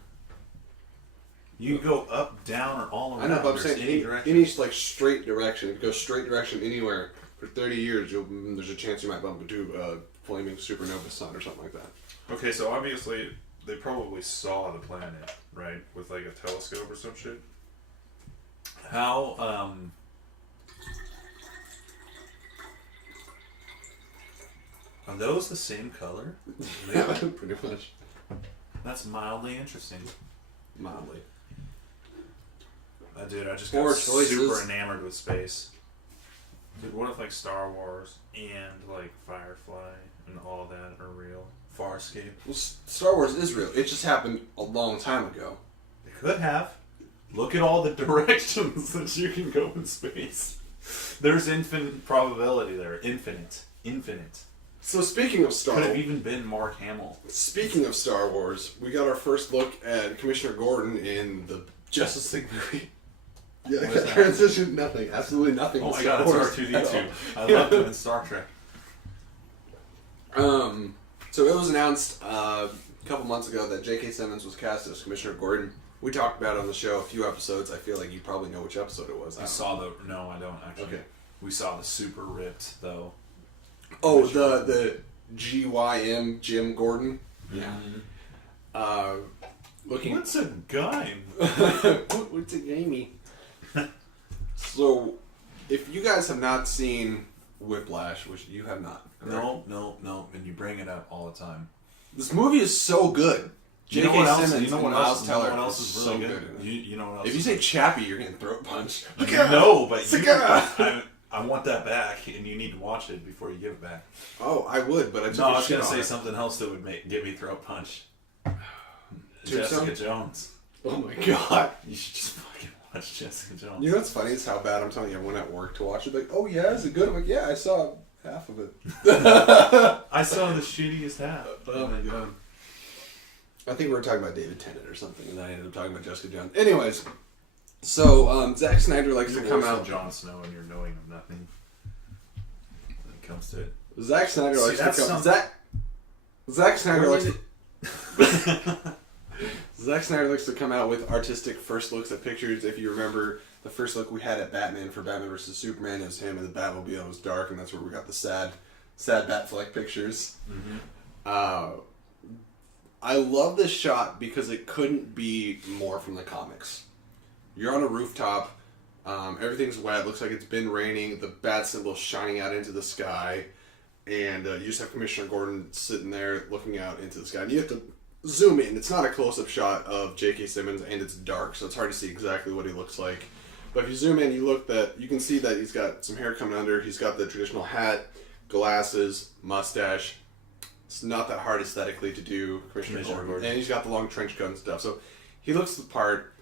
You can go up, down, or all around. I know, but I'm There's saying any direction. any like straight direction. If you go straight direction anywhere for 30 years, there's a chance you might bump into a flaming supernova sun or something like that. Okay, so obviously they probably saw the planet, right, with like a telescope or some shit. How are those the same color? Yeah, pretty much. That's mildly interesting. Mildly. Dude, I just Four got choices. super enamored with space. Dude, what if like Star Wars and like Firefly and all that are real? Farscape. Well, Star Wars is real. It just happened a long time ago. They could have. Look at all the directions that you can go in space. There's infinite probability there. Infinite. So speaking of Star Could have Wars, even been Mark Hamill. speaking of Star Wars, we got our first look at Commissioner Gordon in the Justice League movie. Yeah, What is that that? transition, nothing. Absolutely nothing. Oh with my Star god, Wars it's R2D2. at all. I love him in Star Trek. So it was announced a couple months ago that J.K. Simmons was cast as Commissioner Gordon. We talked about it on the show a few episodes. I feel like you probably know which episode it was. I saw the... No, I don't actually. Okay. We saw the super ripped, though. Oh, the GYM Jim Gordon. Yeah. Looking. What's a guy? What's a gamey? So, if you guys have not seen Whiplash, which you have not, correct? No. And you bring it up all the time. This movie is so good. You know J.K. what else? Simmons You know and what Miles else? You know Teller what else is is really so good? in it. You know what else? If you say Chappie, you're getting throat punch. No, but you, Cigar! I want that back, and you need to watch it before you give it back. Oh, I would, but I took No, I a was shit gonna on say it. something else that would give me throat punch. Tombstone? Jessica Jones. Oh my god. You should just fucking watch Jessica Jones. You know what's funny is how bad I'm telling everyone at work to watch it. Like, oh yeah, is it good? I'm like, yeah, I saw half of it. I saw the shittiest half. Oh my god. I think we were talking about David Tennant or something, and I ended up talking about Jessica Jones. Anyways, so Zack Snyder likes to come out. Jon Snow, and you're knowing of nothing when it comes to it. Zack Snyder likes to come. Some- Zack Snyder likes to. Zack Snyder likes to come out with artistic first looks at pictures. If you remember, the first look we had at Batman for Batman vs Superman, it was him and the Batmobile. It was dark, and that's where we got the sad Batfleck pictures. Mm-hmm. I love this shot because it couldn't be more from the comics. You're on a rooftop. Everything's wet. Looks like it's been raining. The bat symbol's shining out into the sky. And you just have Commissioner Gordon sitting there looking out into the sky. And you have to zoom in. It's not a close-up shot of J.K. Simmons, and it's dark, so it's hard to see exactly what he looks like. But if you zoom in, you can see that he's got some hair coming under. He's got the traditional hat, glasses, mustache. It's not that hard aesthetically to do Commissioner Gordon. And he's got the long trench coat and stuff. So he looks the part.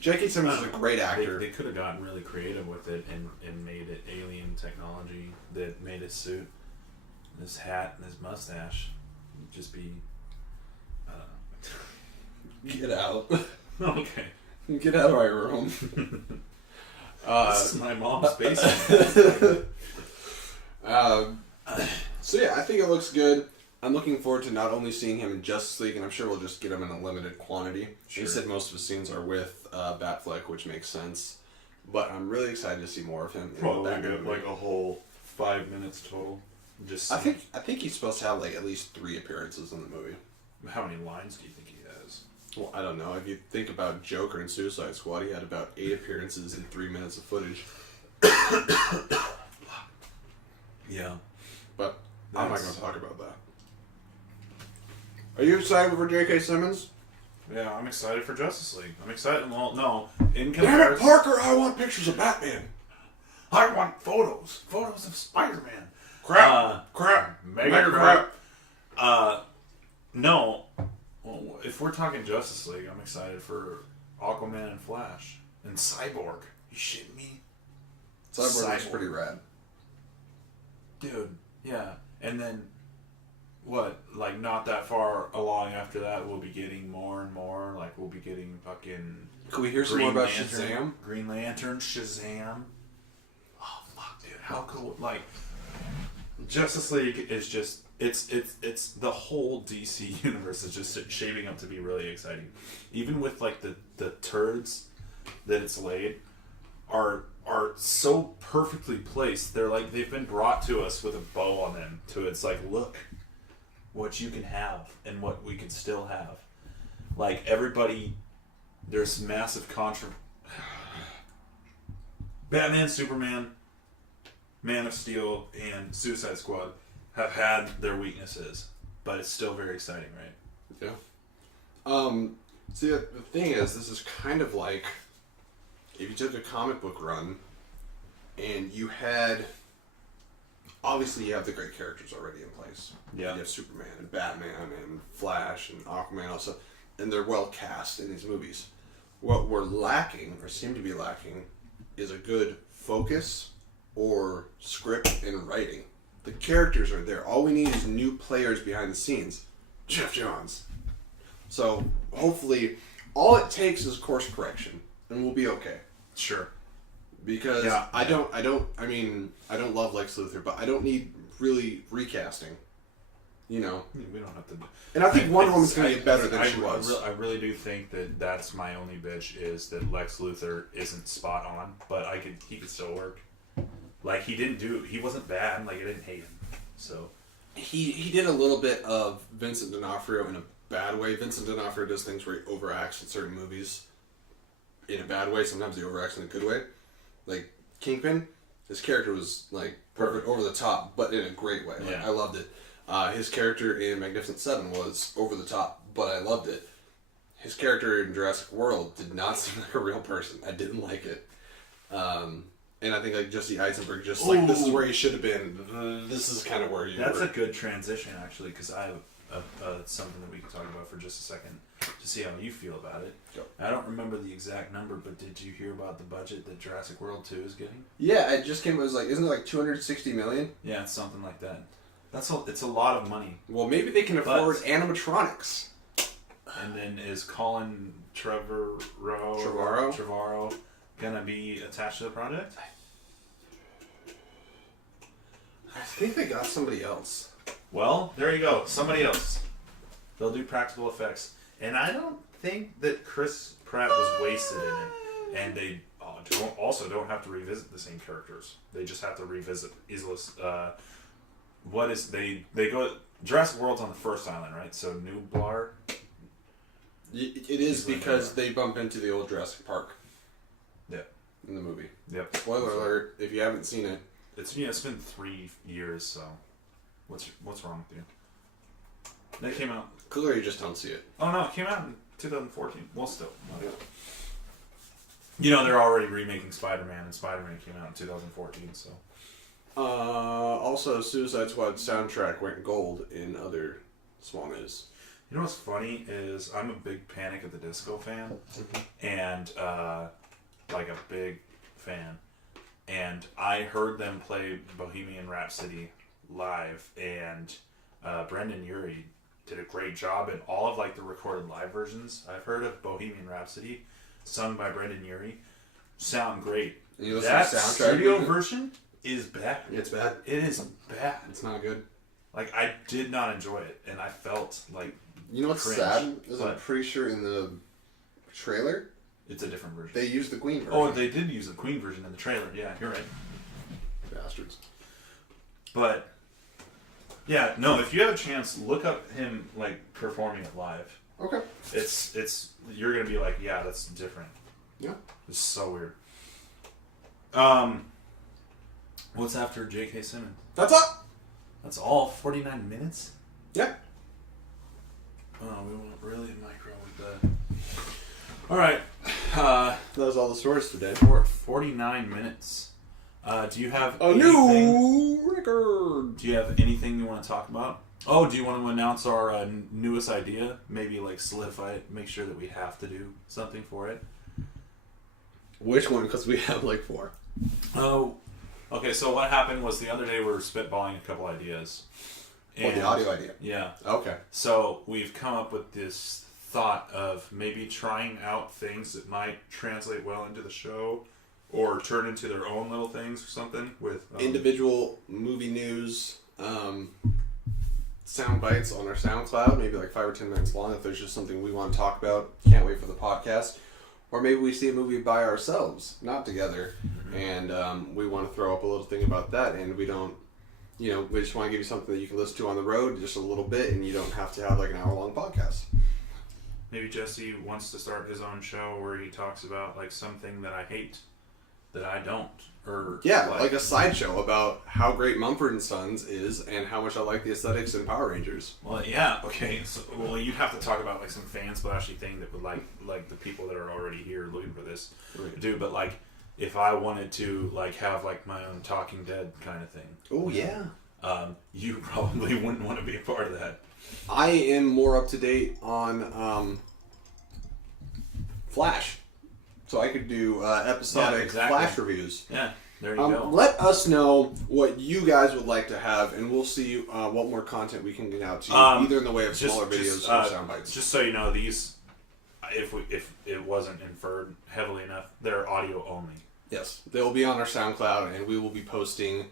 J.K. Simmons is a great actor. They could have gotten really creative with it and made it alien technology that made his suit, his hat, and his mustache just be... Get out. Okay. Get out of my room. This is my mom's basement. So yeah, I think it looks good. I'm looking forward to not only seeing him in Justice League, and I'm sure we'll just get him in a limited quantity. Sure. He said most of his scenes are with Batfleck, which makes sense. But I'm really excited to see more of him. Probably in get like a whole 5 minutes total. Just I think he's supposed to have like at least 3 appearances in the movie. How many lines do you think he has? Well, I don't know. If you think about Joker and Suicide Squad, he had about 8 appearances in 3 minutes of footage. Yeah. But I'm not going to talk about that. Are you excited for J.K. Simmons? Yeah, I'm excited for Justice League. I'm excited. Well, no, in Damn it, comparison, Parker! I want pictures of Batman. I want photos of Spider-Man. Crap! Mega crap. No. Well, if we're talking Justice League, I'm excited for Aquaman and Flash and Cyborg. You shitting me? Cyborg looks pretty rad. Dude, yeah. And then, what, like, not that far along after that, we'll be getting more and more. Like, we'll be getting fucking... Can we hear some more about Shazam? Green Lantern, Shazam. Oh, fuck, dude. how cool, like, Justice League is just, it's the whole DC universe is just shaping up to be really exciting. Even with, like, the turds that it's laid are so perfectly placed. They're like, they've been brought to us with a bow on them. It's like, look what you can have and what we can still have. Like, everybody, there's massive Batman, Superman, Man of Steel, and Suicide Squad have had their weaknesses, but it's still very exciting, right? Yeah. See, the thing is, this is kind of like if you took a comic book run and you had, obviously you have the great characters already in place. Yeah. You have Superman and Batman and Flash and Aquaman also, and they're well cast in these movies. What we're lacking, or seem to be lacking, is a good focus or script and writing. The characters are there. All we need is new players behind the scenes. Jeff Johns. So hopefully, all it takes is course correction, and we'll be okay. Sure. Because I don't love Lex Luthor, but I don't need really recasting. You know. We don't have to. And I think Wonder Woman's going to get better than she was. I really do think that that's my only bitch, is that Lex Luthor isn't spot on, but he could still work. Like, he wasn't bad. Like, I didn't hate him. So he did a little bit of Vincent D'Onofrio in a bad way. Vincent D'Onofrio does things where he overacts in certain movies in a bad way. Sometimes he overacts in a good way. Like Kingpin, his character was like perfect, over the top, but in a great way. Like, I loved it. His character in Magnificent Seven was over the top, but I loved it. His character in Jurassic World did not seem like a real person. I didn't like it. And I think like Jesse Eisenberg, just like, this is where he should have been. This is kind of where you were. That's a good transition, actually, because I have something that we can talk about for just a second to see how you feel about it. Go. I don't remember the exact number, but did you hear about the budget that Jurassic World 2 is getting? Yeah, it just came. It was like, isn't it like $260 million? Yeah, it's something like that. It's a lot of money. Well, maybe they can afford animatronics. And then is Colin Trevorrow gonna be attached to the project? I think they got somebody else. Well, there you go. Somebody else. They'll do practical effects. And I don't think that Chris Pratt was wasted in it. And they don't have to revisit the same characters. They just have to revisit they go. Jurassic World's on the first island, right? So Nublar. It is because they bump into the old Jurassic Park. Yeah. In the movie. Yep. Spoiler alert! If you haven't seen it, it's been 3 years. So, what's wrong with you? That came out. Clearly, you just don't see it. Oh no, it came out in 2014. Well, still. No. You know, they're already remaking Spider-Man, and Spider-Man came out in 2014. So. Also, Suicide Squad soundtrack went gold in other small news. You know what's funny is I'm a big Panic at the Disco fan, and like a big fan, and I heard them play Bohemian Rhapsody live, and Brendan Urie did a great job in all of like the recorded live versions I've heard of Bohemian Rhapsody, sung by Brendan Urie, sound great. That studio version is bad. It's bad. It is bad. It's not good. Like, I did not enjoy it, and I felt like, you know what's cringe, sad is I'm pretty sure in the trailer it's a different version. they used the Queen version. Oh, they did use the Queen version in the trailer. Yeah, you're right. Bastards. But yeah, no. If you have a chance, look up him like performing it live. Okay. It's you're gonna be like, yeah, that's different. Yeah. It's so weird. What's after J.K. Simmons? That's up. That's all. 49 minutes. Yeah. Oh, we went really micro with that. All right. That was all the stories today. 49 minutes. Do you have a new record? Do you have anything you want to talk about? Oh, do you want to announce our newest idea? Maybe like solidify it, make sure that we have to do something for it. Which one? Because we have like 4. Oh, okay. So what happened was the other day we were spitballing a couple ideas. And, the audio idea. Yeah. Okay. So we've come up with this thought of maybe trying out things that might translate well into the show, or turn into their own little things or something with individual movie news, sound bites on our SoundCloud, maybe like 5 or 10 minutes long if there's just something we want to talk about, can't wait for the podcast. Or maybe we see a movie by ourselves, not together, and we want to throw up a little thing about that, and we don't, we just want to give you something that you can listen to on the road just a little bit, and you don't have to have like an hour-long podcast. Maybe Jesse wants to start his own show where he talks about like something that I hate, that I don't, or like a sideshow about how great Mumford & Sons is and how much I like the aesthetics in Power Rangers. Well, yeah, okay. So, you'd have to talk about like some fan splashy thing that would like the people that are already here looking for this do. But like, if I wanted to like have like my own Talking Dead kind of thing. Oh yeah. You probably wouldn't want to be a part of that. I am more up to date on Flash. So I could do episodic Flash reviews. Yeah, there you go. Let us know what you guys would like to have, and we'll see what more content we can get out to you, either in the way of smaller videos or sound bites. Just so you know, these, if it wasn't inferred heavily enough, they're audio only. Yes, they will be on our SoundCloud, and we will be posting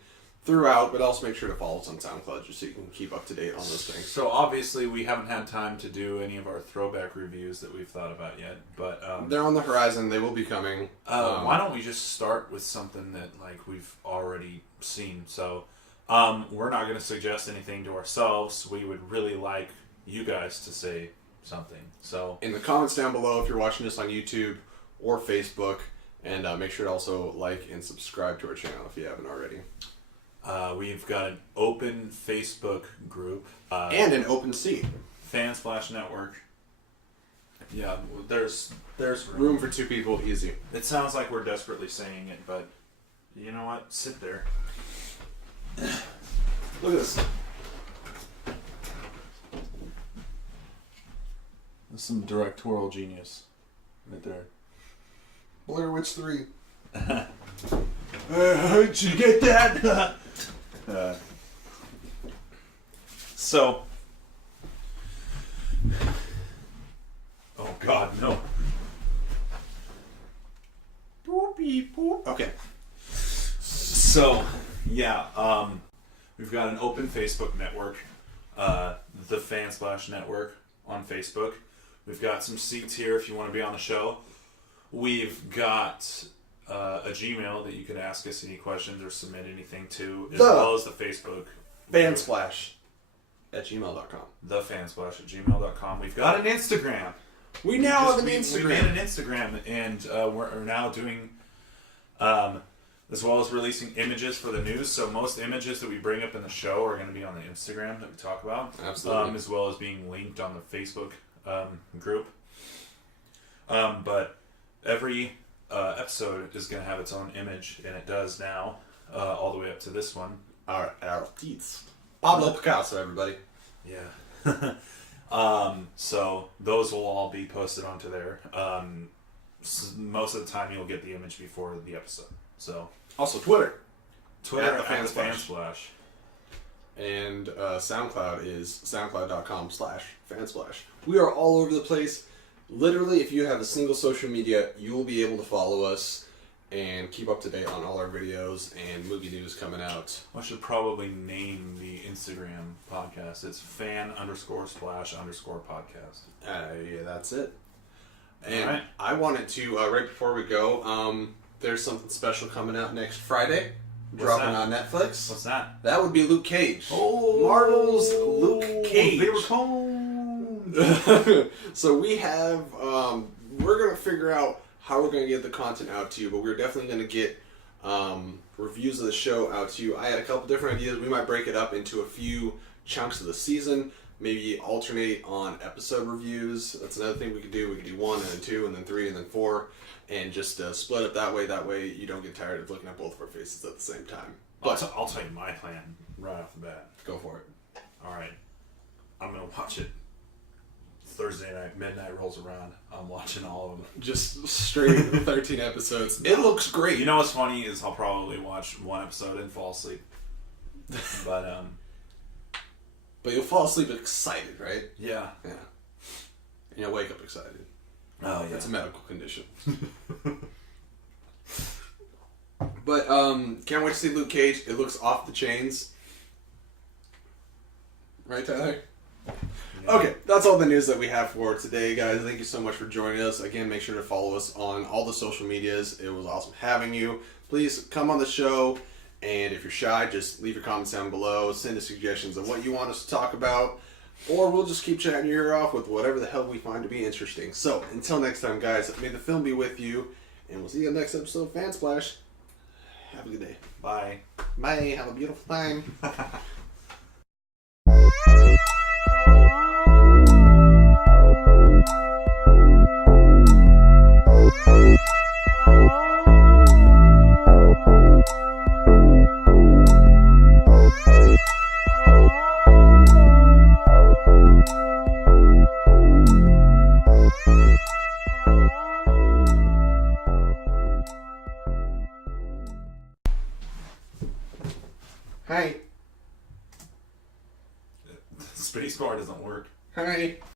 throughout, but also make sure to follow us on SoundCloud just so you can keep up to date on those things. So obviously we haven't had time to do any of our throwback reviews that we've thought about yet, but they're on the horizon. They will be coming. Why don't we just start with something that like we've already seen? So we're not going to suggest anything to ourselves. We would really like you guys to say something. So in the comments down below, if you're watching this on YouTube or Facebook, and make sure to also like and subscribe to our channel if you haven't already. We've got an open Facebook group. And an open seat. FanSplash Network. Yeah, there's room for 2 people, easy. It sounds like we're desperately saying it, but you know what? Sit there. Look at this. There's some directorial genius right there. Blair Witch 3. Did you get that? So, oh God, no. Okay. So, yeah, we've got an open Facebook network, the FanSplash Network on Facebook. We've got some seats here if you want to be on the show. We've got a Gmail that you can ask us any questions or submit anything to, as well as the Facebook. FanSplash@gmail.com. TheFansplash@gmail.com. We've got an Instagram. We now have an Instagram. We made an Instagram, and we're now doing, as well as releasing images for the news. So most images that we bring up in the show are going to be on the Instagram that we talk about. Absolutely. As well as being linked on the Facebook group. But every episode is going to have its own image, and it does now, all the way up to this one. Our artists. Pablo Picasso, everybody. Yeah. So those will all be posted onto there. Most of the time you'll get the image before the episode. So also Twitter at the FanSplash. And SoundCloud is soundcloud.com/fansplash. We are all over the place. Literally, if you have a single social media, you will be able to follow us and keep up to date on all our videos and movie news coming out. I should probably name the Instagram podcast. It's fan_splash_podcast. Yeah, that's it. And right. I wanted to, right before we go, there's something special coming out next Friday. Dropping on Netflix. What's that? That would be Luke Cage. Oh, Marvel's Luke Cage. They were cones. So we have, we're going to figure out how we're going to get the content out to you, but we're definitely going to get reviews of the show out to you. I had a couple different ideas. We might break it up into a few chunks of the season, maybe alternate on episode reviews. That's another thing we could do. We could do 1 and then 2 and then 3 and then 4 and just split it that way. That way you don't get tired of looking at both of our faces at the same time. But I'll tell you my plan right off the bat. Go for it. All right. I'm going to watch it Thursday night, midnight rolls around. I'm watching all of them. Just straight 13 episodes. It looks great. You know what's funny is I'll probably watch 1 episode and fall asleep. But you'll fall asleep excited, right? Yeah. Yeah. And you'll wake up excited. Oh, yeah. That's a medical condition. But can't wait to see Luke Cage. It looks off the chains. Right, Tyler? Okay, that's all the news that we have for today, guys. Thank you so much for joining us. Again, make sure to follow us on all the social medias. It was awesome having you. Please come on the show, and if you're shy, just leave your comments down below. Send us suggestions on what you want us to talk about, or we'll just keep chatting your ear off with whatever the hell we find to be interesting. So, until next time, guys, may the film be with you, and we'll see you in the next episode of Fansplash. Have a good day. Bye. Bye. Have a beautiful time. Hi. Spacebar doesn't work. Hi.